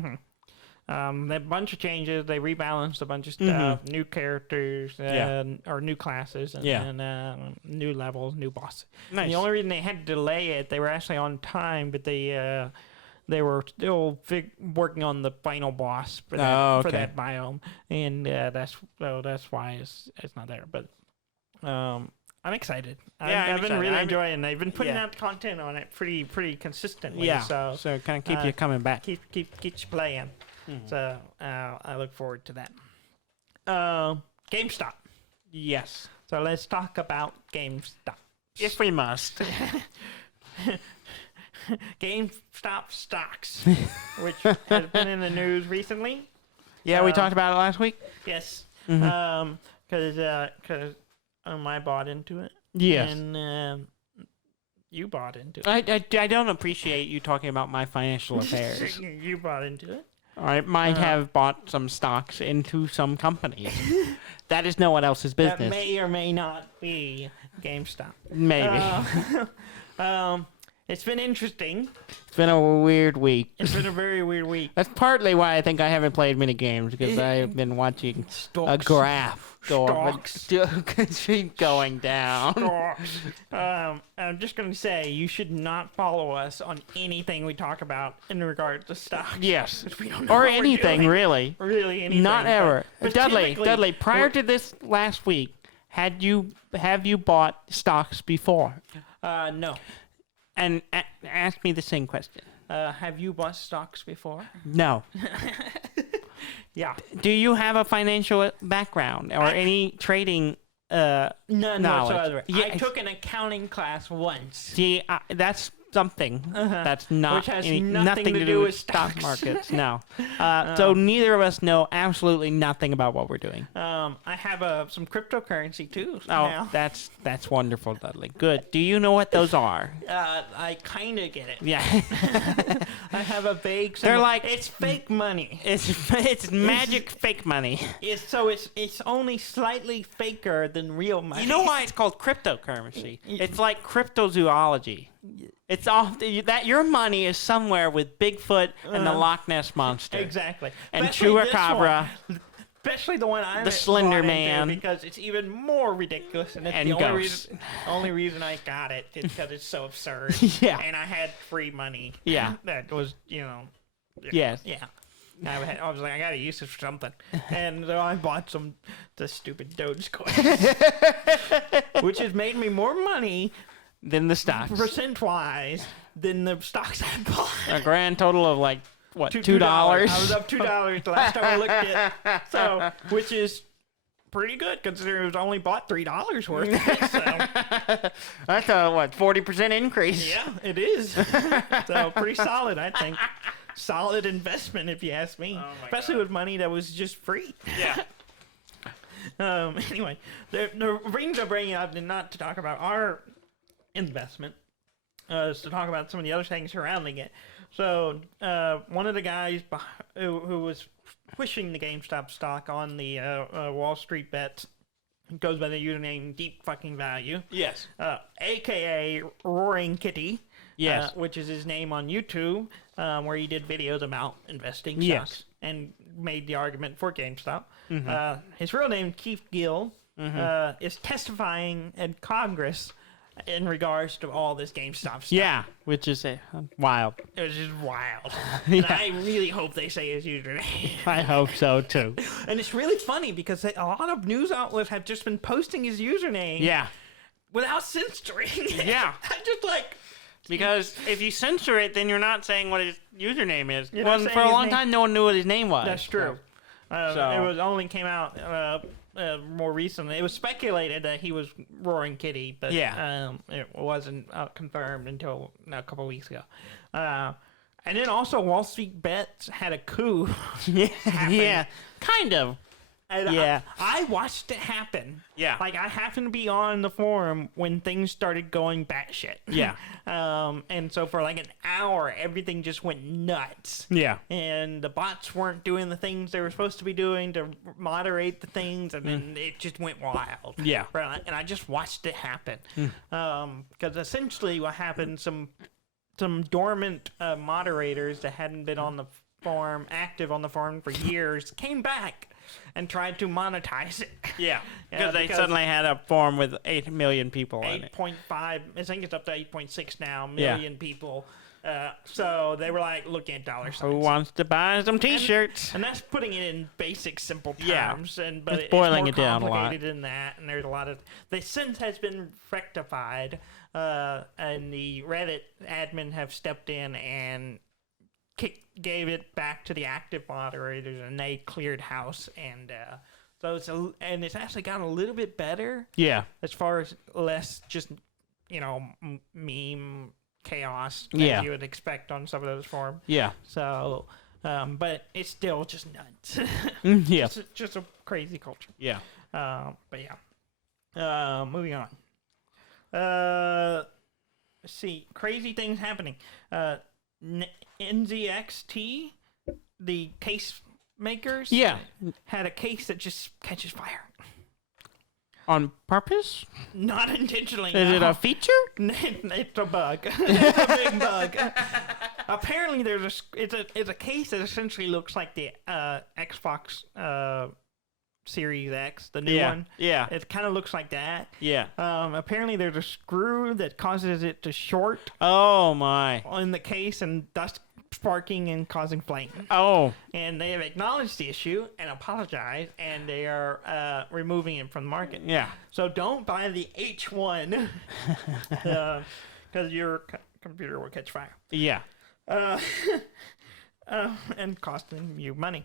have a bunch of changes. They rebalanced a bunch of stuff. New characters, or new classes, and new levels, new bosses. Nice. And the only reason they had to delay it, they were actually on time, but they were still working on the final boss for that, for that biome, and that's why it's not there. But I'm excited. I've been really enjoying it. They've been putting out content on it pretty consistently. Yeah. So kind of keep you coming back. Keep you playing. So I look forward to that. GameStop. Yes. So let's talk about GameStop. If we must. GameStop stocks, which has been in the news recently. Yeah, we talked about it last week. Yes. Mm-hmm. Because I bought into it. Yes. And you bought into it. I don't appreciate you talking about my financial affairs. You bought into it. I might have bought some stocks into some companies. That is no one else's business. That may or may not be GameStop. Maybe. It's been interesting. It's been a weird week. It's been a very weird week. That's partly why I think I haven't played many games, because I've been watching a graph keep going down. I'm just going to say, you should not follow us on anything we talk about in regard to stocks. Yes. We don't know Or what we're anything, doing. really. Really anything. Not ever. But Dudley, prior to this last week, have you bought stocks before? No. And ask me the same question. Have you bought stocks before? No. Yeah. Do you have a financial background or any trading None knowledge? whatsoever. Yeah. I took an accounting class once. See, that's something. That's not Which has nothing to do with stock markets. No. So neither of us know absolutely nothing about what we're doing. I have some cryptocurrency too. Oh, now. that's wonderful, Dudley. Good. Do you know what those are? I kind of get it. Yeah. I have a vague. They're like it's fake money. It's magic fake money. It's only slightly faker than real money. You know why it's called cryptocurrency? It's like cryptozoology. It's all that your money is somewhere with Bigfoot and the Loch Ness monster. Exactly. And Especially Chupacabra. Especially the one I'm The Slender bought into, Man. because it's even more ridiculous, and it's And the ghosts. only reason I got it is because it's so absurd. Yeah. And I had free money. Yeah. That was, Yes. Yeah. I was like, I gotta use this for something, and so I bought the stupid Dogecoin, which has made me more money Then the stocks. percent-wise than the stocks I bought. A grand total of like what, $2? I was up $2 the last time I looked at it, so which is pretty good considering it was only bought $3 worth. Of it, so. That's a 40% increase. Yeah, it is. So pretty solid, I think. Solid investment, if you ask me. Especially with money that was just free. Yeah. Anyway, the reason I'm bringing it up is not to talk about our investment, is to talk about some of the other things surrounding it. So, one of the guys who was pushing the GameStop stock on the Wall Street bets goes by the username Deep Fucking Value. Yes. AKA Roaring Kitty. Yes. Which is his name on YouTube, where he did videos about investing Yes. stocks and made the argument for GameStop. Mm-hmm. His real name, Keith Gill, is testifying in Congress in regards to all this GameStop stuff. Yeah, which is wild. It was just wild. Yeah. And I really hope they say his username. I hope so too. And it's really funny because a lot of news outlets have just been posting his username Yeah. without censoring it. Yeah. I'm just like... Because if you censor it, then you're not saying what his username is. You're not Well, saying for a his long name. time, no one knew what his name was. That's true. So- It was only came out more recently. It was speculated that he was Roaring Kitty, but Yeah. it wasn't confirmed until a couple weeks ago. And then also Wall Street Bets had a coup. Yeah, kind of. And Yeah. I watched it happen. Yeah. Like, I happened to be on the forum when things started going batshit. Yeah. And so for like an hour, everything just went nuts. Yeah. And the bots weren't doing the things they were supposed to be doing to moderate the things, and then it just went wild. Yeah. Right? And I just watched it happen. Because essentially what happened, some dormant moderators that hadn't been on the forum, active on the forum for years, came back and tried to monetize it. Yeah. Because they suddenly had a forum with 8 million people on it. 8.5, I think it's up to 8.6 now, million people. So they were like looking at dollar signs. Who wants to buy some T-shirts? And that's putting it in basic, simple Yeah. terms. But It's boiling it's it more down a lot. complicated than that. And there's a lot of... The sense has been rectified. And the Reddit admin have stepped in and gave it back to the active moderators, and they cleared house. And so it's actually gotten a little bit better Yeah. as far as less just, meme chaos that Yeah. you would expect on some of those forums. Yeah. So, but it's still just nuts. Yeah. Just a crazy culture. Yeah. But yeah. Moving on. Let's see. Crazy things happening. NZXT, the case makers, Yeah. had a case that just catches fire. On purpose? Not intentionally. Is it no. a feature? It's a bug. It's a big bug. Apparently, it's a case that essentially looks like the Xbox Series X, the new one. Yeah. It kind of looks like that. Yeah. Apparently, there's a screw that causes it to short Oh my. in the case and thus sparking and causing flame. Oh. And they have acknowledged the issue and apologized, and they are removing it from the market. Yeah. So don't buy the H1 because your computer will catch fire. Yeah. And costing you money.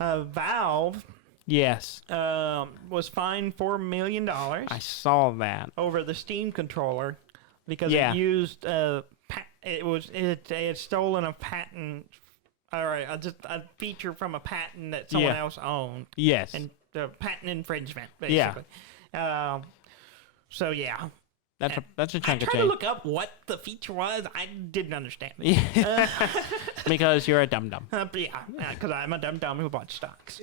Valve Yes. was fined $4 million I saw that. over the Steam controller because Yeah. it used it had stolen a patent, or just a feature from a patent that someone Yeah. else owned, Yes. and patent infringement, Yeah. basically. So yeah, That's a I chunk of tried to change. look up what the feature was. I didn't understand. Because you're a dum dum. But yeah, because I'm a dumb who bought stocks.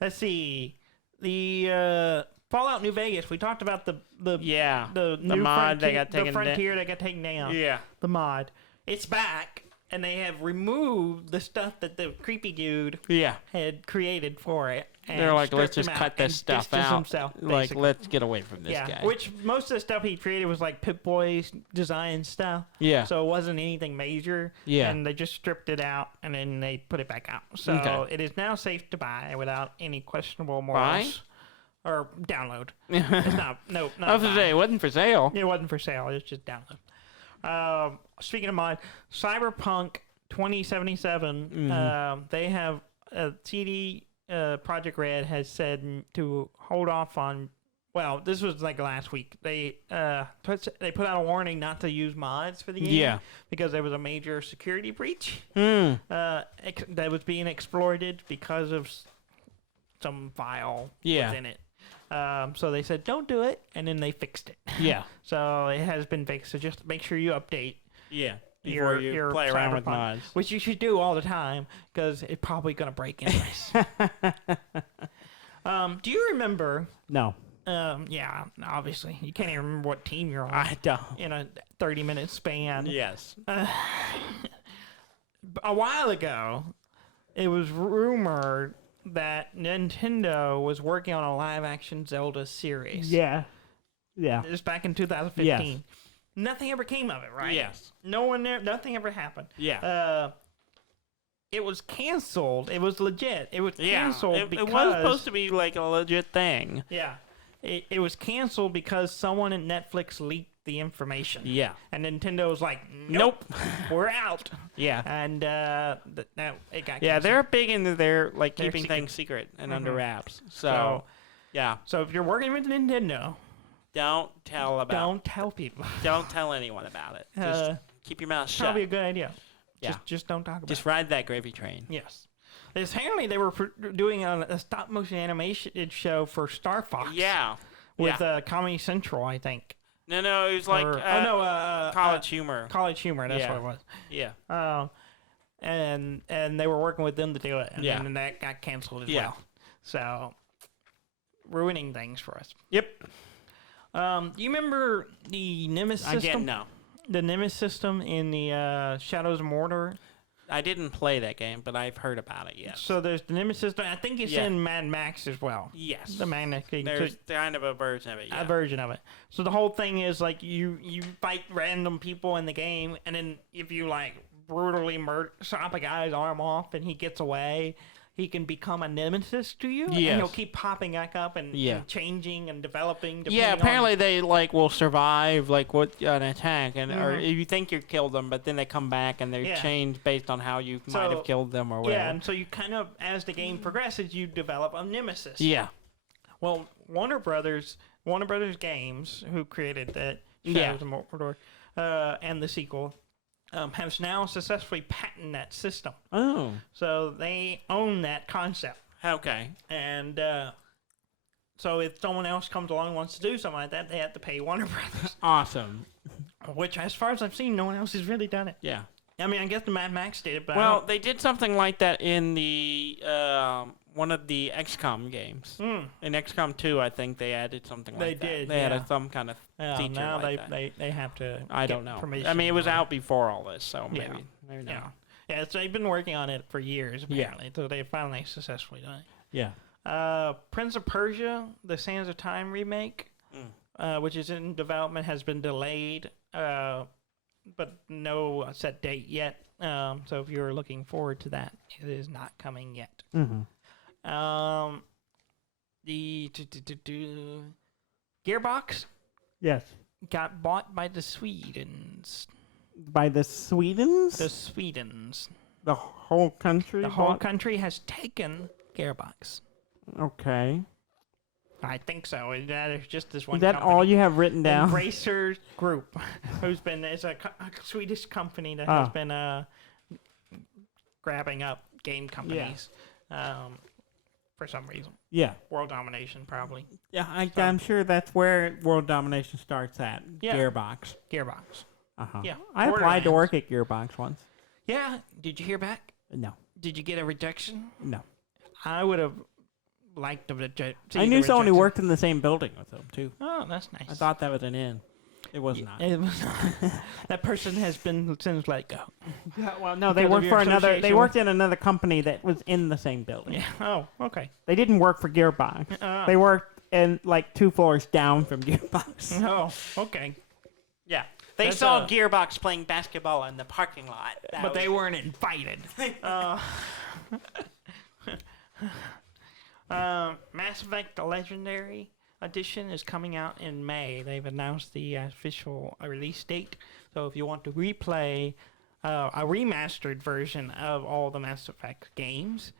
Let's see. The Fallout New Vegas. We talked about the Yeah. the new mod that frontier, got taken the down. frontier that got taken down. Yeah. The mod. It's back, and they have removed the stuff that the creepy dude Yeah. had created for it. And They're like, let's stripped just him cut out this and stuff distanced out. himself, Like, basically. let's get away from this yeah, guy. which most of the stuff he created was like Pip-Boy's design stuff. Yeah. So it wasn't anything major. Yeah. And they just stripped it out and then they put it back out. So Okay. it is now safe to buy without any questionable Buy? morals. Or download. It's not. No, not I was gonna buy. say, it wasn't for sale. It wasn't for sale. It's just download. Speaking of mod, Cyberpunk 2077. They have CD Project Red has said to hold off on. Well, this was like last week. They put out a warning not to use mods for the game. Yeah. Because there was a major security breach Hmm. that was being exploited because of some file Yeah. within it. So they said don't do it, and then they fixed it. Yeah. So it has been fixed. So just make sure you update Yeah. Before you play around with Cyberpunk, mods. which you should do all the time because it's probably gonna break anyways. Do you remember? No. Yeah, obviously you can't even remember what team you're on I don't. in a 30-minute span. Yes. A while ago, it was rumored that Nintendo was working on a live-action Zelda series. Yeah. Yeah. It was back in 2015. Yes. Nothing ever came of it, right? Yes. No one there. Nothing ever happened. Yeah. It was canceled. It was legit. It was Yeah. canceled because it was supposed to be like a legit thing. yeah, it was canceled because someone at Netflix leaked the information. Yeah. And Nintendo was like, Nope. we're out. Yeah. And now it got Yeah, canceled. they're big into their like They're keeping secret. things secret and under Mhm. wraps. So- So, yeah, So if you're working with Nintendo, don't tell about. don't tell people. Don't tell anyone about it. Just keep your mouth shut. Probably a good idea. Yeah. Just don't talk about Just it. ride that gravy train. Yes. Apparently they were doing a stop motion animation show for Star Fox. Yeah. With yeah. Comedy Central, I think. No, it was like College Humor. College Humor. That's Yeah. what it was. Yeah. And they were working with them to do it, and Yeah. then that got canceled as Yeah. well. So ruining things for us. Yep. Do you remember the Nemesis system? Again, no. The Nemesis system in the Shadows of Mordor. I didn't play that game, but I've heard about it. Yes. So there's the Nemesis system. I think it's Yeah. in Mad Max as well. Yes. The Mad Max game. There's kind of a version of it. Yeah. A version of it. So the whole thing is like you fight random people in the game, and then if you like brutally chop a guy's arm off and he gets away, he can become a nemesis to you, and Yes. he'll keep popping back up and changing and developing. Yeah, apparently they like will survive like what an attack, and or you think you killed them, but then they come back and they change based on how you might have killed them or whatever. Yeah, and so you kind of, as the game progresses, you develop a nemesis. Yeah. Well, Warner Brothers Games, who created that Shadows of Mordor, and the sequel, has now successfully patented that system. Oh. So they own that concept. Okay. And so if someone else comes along and wants to do something like that, they have to pay Warner Brothers. Awesome. Which, as far as I've seen, no one else has really done it. Yeah. I mean, I guess the Mad Max did it, but well, they did something like that in the one of the XCOM games. In XCOM 2, I think they added something like that. They did. They had some kind of feature now like that. they have to. I don't know. I mean, it was out before all this, so maybe now. Yeah, so they've been working on it for years, apparently. So they finally successfully done it. Yeah. Prince of Persia, the Sands of Time remake, which is in development, has been delayed, but no set date yet. So if you're looking forward to that, it is not coming yet. The Gearbox Yes. got bought by the Swedens. By the Swedens? The Swedens. The whole country? The whole country has taken Gearbox. Okay. I think so. That is just this one. Is that company. all you have written down? Embracer Group, it's a Swedish company that has been grabbing up game companies for some reason. Yeah. World domination, probably. Yeah, I'm sure that's where world domination starts at. Yeah. Gearbox. Gearbox. Yeah. I applied to work at Gearbox once. Yeah. Did you hear back? No. Did you get a rejection? No. I would have liked to reject. I knew someone who worked in the same building with them, too. Oh, that's nice. I thought that was an in. It was not. It was not. That person has been since let go. Yeah, well, no, they worked for another. They worked in another company that was in the same building. Yeah. Oh, okay. They didn't work for Gearbox. They worked in like 2 floors down from Gearbox. Oh, okay. Yeah. They saw Gearbox playing basketball in the parking lot. But they weren't invited. Mass Effect: The Legendary Edition is coming out in May. They've announced the official release date. So if you want to replay a remastered version of all the Mass Effect games,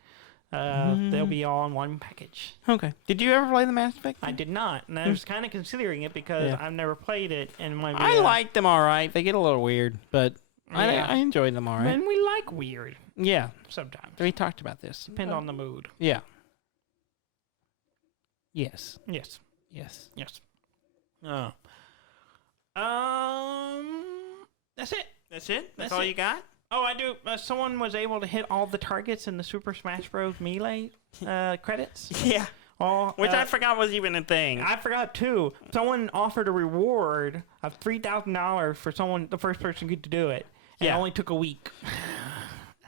they'll be all in one package. Okay. Did you ever play the Mass Effect? I did not, and I was kind of considering it because I've never played it. And I like them all right. They get a little weird, but I enjoy them all right. And we like weird. Yeah. Sometimes. We talked about this. Depends on the mood. Yeah. Yes. Yes. Yes. Yes. That's it. That's it? That's all you got? Oh, I do. Someone was able to hit all the targets in the Super Smash Bros. Melee credits. Yeah. All, which I forgot was even a thing. I forgot too. Someone offered a reward of $3,000 for the first person to do it. And it only took a week.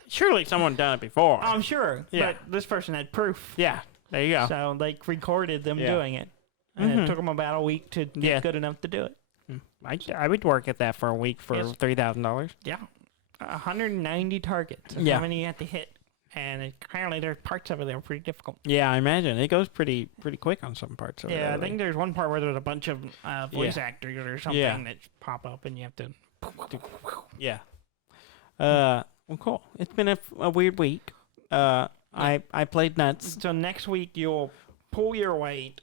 Surely someone done it before. I'm sure. Yeah. But this person had proof. Yeah. There you go. So they recorded them doing it. And it took them about a week to get good enough to do it. I would work at that for a week for $3,000. Yeah. 190 targets. How many you have to hit. And apparently there's parts of it that are pretty difficult. Yeah, I imagine. It goes pretty quick on some parts of it. Yeah, I think there's one part where there's a bunch of voice actors or something that pop up and you have to... Yeah. Well, cool. It's been a weird week. I played nuts. So next week you'll pull your weight,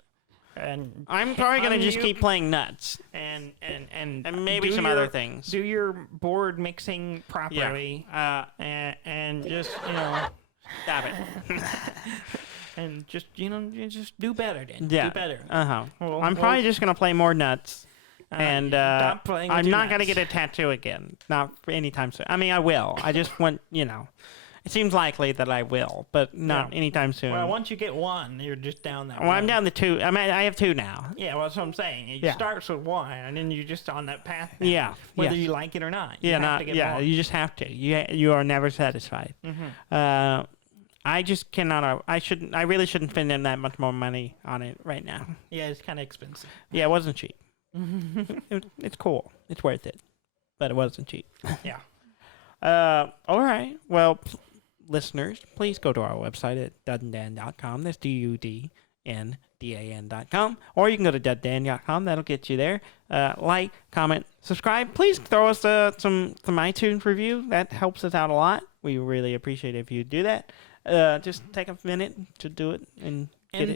and I'm probably gonna just keep playing nuts and maybe some other things. Do your board mixing properly, and just stop it. And just just do better then. Yeah. Do better. I'm probably just gonna play more nuts. And stop playing with I'm your not going to nuts. get a tattoo again. Not anytime soon. I mean, I will. I just want, it seems likely that I will, but not anytime soon. Well, once you get one, you're just down that Well, I'm down to 2. I mean, I have 2 now. Yeah, well, that's what I'm saying. It starts with 1, and then you're just on that path now, Yeah. whether you like it or not. You Yeah, have to get more. you just have to. You are never satisfied. I just cannot. I really shouldn't spend in that much more money on it right now. Yeah, it's kind of expensive. Yeah, it wasn't cheap. It's cool. It's worth it, but it wasn't cheap. Yeah. All right. Well, listeners, please go to our website at duddandan.com. That's DUDNDAN.com. Or you can go to duddan.com. That'll get you there. Like, comment, subscribe. Please throw us some iTunes review. That helps us out a lot. We really appreciate it if you do that. Just take a minute to do it and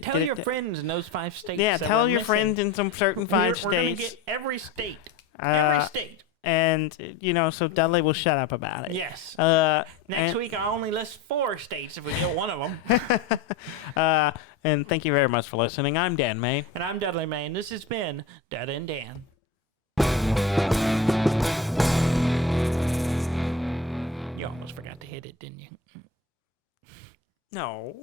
tell your friends in those 5 states. Yeah, that tell we're your missing. friends in some certain 5 We're gonna states. get every state. Uh, Every state. And, so Dudley will shut up about it. Yes. Next Next week, I'll only list 4 states if we get one of them. And thank you very much for listening. I'm Dan May. And I'm Dudley May, and this has been Dad and Dan. You almost forgot to hit it, didn't you? No.